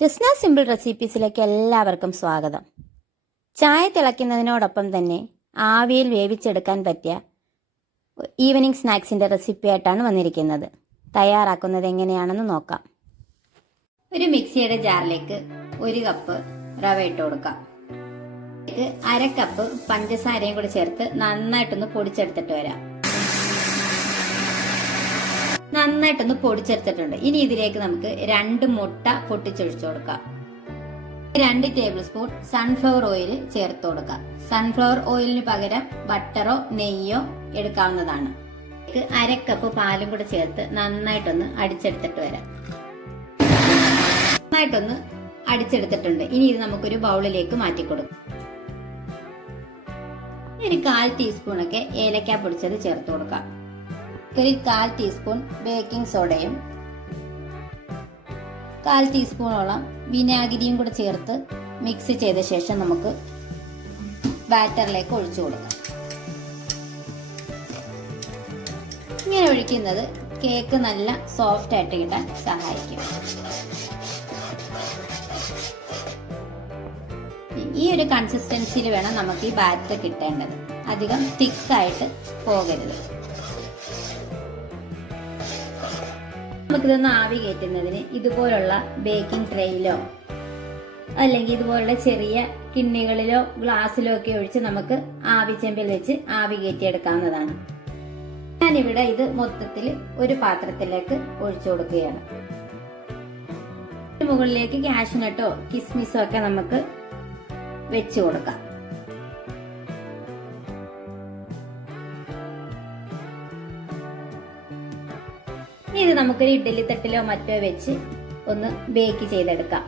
Jasna simple റെസിപ്പീസിലേക്ക് എല്ലാവർക്കും സ്വാഗതം. ചായ തിളയ്ക്കുന്നതിനോടൊപ്പം തന്നെ ആവിയിൽ വേവിച്ചെടുക്കാൻ പറ്റിയ ഈവനിങ് സ്നാക്സിന്റെ റെസിപ്പി ആയിട്ടാണ് വന്നിരിക്കുന്നത്. തയ്യാറാക്കുന്നത് എങ്ങനെയാണെന്ന് നോക്കാം. ഒരു മിക്സിയുടെ ജാറിലേക്ക് ഒരു കപ്പ് റവ ഇട്ട് കൊടുക്കാം. അര കപ്പ് പഞ്ചസാരയും കൂടി ചേർത്ത് നന്നായിട്ടൊന്ന് പൊടിച്ചെടുത്തിട്ട് വരാം. നന്നായിട്ടൊന്ന് പൊടിച്ചെടുത്തിട്ടുണ്ട്. ഇനി ഇതിലേക്ക് നമുക്ക് രണ്ട് മുട്ട പൊട്ടിച്ചൊഴിച്ചു കൊടുക്കാം. രണ്ട് ടേബിൾ സ്പൂൺ സൺഫ്ലവർ ഓയിൽ ചേർത്ത് കൊടുക്കാം. സൺഫ്ലവർ ഓയിലിന് പകരം ബട്ടറോ നെയ്യോ എടുക്കാവുന്നതാണ്. അര കപ്പ് പാലും കൂടെ ചേർത്ത് നന്നായിട്ടൊന്ന് അടിച്ചെടുത്തിട്ട് വരാം. നന്നായിട്ടൊന്ന് അടിച്ചെടുത്തിട്ടുണ്ട്. ഇനി ഇത് നമുക്കൊരു ബൗളിലേക്ക് മാറ്റി കൊടുക്കാം ഒരു കാൽ ടീസ്പൂണൊക്കെ ഏലക്ക പൊടിച്ചത് ചേർത്ത് കൊടുക്കാം. ഒരു കാൽ ടീസ്പൂൺ ബേക്കിംഗ് സോഡയും കാൽ ടീസ്പൂണോളം വിനാഗിരിയും കൂടെ ചേർത്ത് മിക്സ് ചെയ്ത ശേഷം നമുക്ക് ബാറ്ററിലേക്ക് ഒഴിച്ചു കൊടുക്കാം. ഇങ്ങനെ ഒഴിക്കുന്നത് കേക്ക് നല്ല സോഫ്റ്റ് ആയിട്ട് കിട്ടാൻ സഹായിക്കും. ഈ ഒരു കൺസിസ്റ്റൻസിയിൽ വേണം നമുക്ക് ഈ ബാറ്റർ കിട്ടേണ്ടത്. അധികം തിക്കായിട്ട് പോകരുത്. നമുക്കിതൊന്ന് ആവി കയറ്റുന്നതിന് ഇതുപോലുള്ള ബേക്കിംഗ് ട്രെയിലോ അല്ലെങ്കിൽ ഇതുപോലുള്ള ചെറിയ കിണ്ണികളിലോ ഗ്ലാസ്സിലോ ഒക്കെ ഒഴിച്ച് നമുക്ക് ആവിച്ചെമ്പിൽ വെച്ച് ആവി കയറ്റിയെടുക്കാവുന്നതാണ്. ഞാനിവിടെ ഇത് മൊത്തത്തിൽ ഒരു പാത്രത്തിലേക്ക് ഒഴിച്ചു കൊടുക്കുകയാണ്. മുകളിലേക്ക് ക്യാഷ്നട്ടോ കിസ്മിസോ ഒക്കെ നമുക്ക് വെച്ചു കൊടുക്കാം. ഇനി ഇത് നമുക്കൊരു ഇഡ്ഡലി തട്ടിലോ മറ്റോ വെച്ച് ഒന്ന് ബേക്ക് ചെയ്തെടുക്കാം.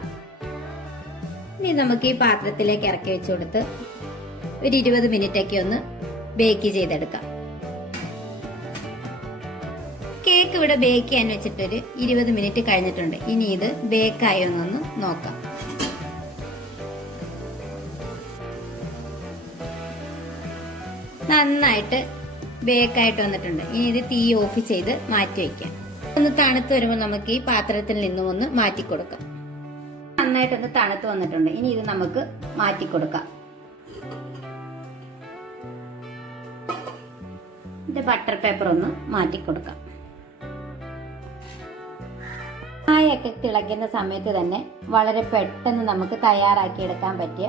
ഇനി നമുക്ക് ഈ പാത്രത്തിലേക്ക് ഇറക്കി വെച്ച് കൊടുത്ത് ഒരു ഇരുപത് മിനിറ്റ് ഒക്കെ ഒന്ന് ബേക്ക് ചെയ്തെടുക്കാം. കേക്ക് ഇവിടെ ബേക്ക് ചെയ്യാൻ വെച്ചിട്ടൊരു ഇരുപത് മിനിറ്റ് കഴിഞ്ഞിട്ടുണ്ട്. ഇനി ഇത് ബേക്കായോ എന്നൊന്ന് നോക്കാം. നന്നായിട്ട് ബേക്കായിട്ട് വന്നിട്ടുണ്ട്. ഇനി ഇത് തീ ഓഫ് ചെയ്ത് മാറ്റി വയ്ക്കാം ഒന്ന് തണുത്ത് വരുമ്പോൾ നമുക്ക് ഈ പാത്രത്തിൽ നിന്നും ഒന്ന് മാറ്റി കൊടുക്കാം നന്നായിട്ട് ഒന്ന് തണുത്ത് വന്നിട്ടുണ്ട്. ഇനി ഇത് നമുക്ക് മാറ്റി കൊടുക്കാം ഇത് ബട്ടർ പേപ്പർ ഒന്ന് മാറ്റി കൊടുക്കാം ചായയൊക്കെ തിളയ്ക്കുന്ന സമയത്ത് തന്നെ വളരെ പെട്ടെന്ന് നമുക്ക് തയ്യാറാക്കി എടുക്കാൻ പറ്റിയ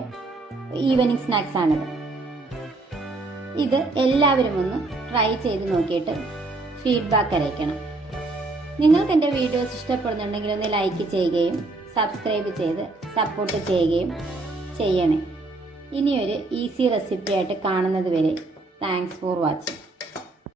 ഈവനിങ് സ്നാക്സ് ആണിത്. ഇത് എല്ലാവരും ഒന്ന് ട്രൈ ചെയ്ത് നോക്കിയിട്ട് ഫീഡ്ബാക്ക് അറിയിക്കണം. നിങ്ങൾക്ക് എന്റെ വീഡിയോസ് ഇഷ്ടപ്പെടുന്നുണ്ടെങ്കിൽ ഒന്ന് ലൈക്ക് ചെയ്യുകയും സബ്സ്ക്രൈബ് ചെയ്ത് സപ്പോർട്ട് ചെയ്യുകയും ചെയ്യണേ. ഇനിയൊരു ഈസി റെസിപ്പി ആയിട്ട് കാണുന്നത് വരെ. Thanks for watching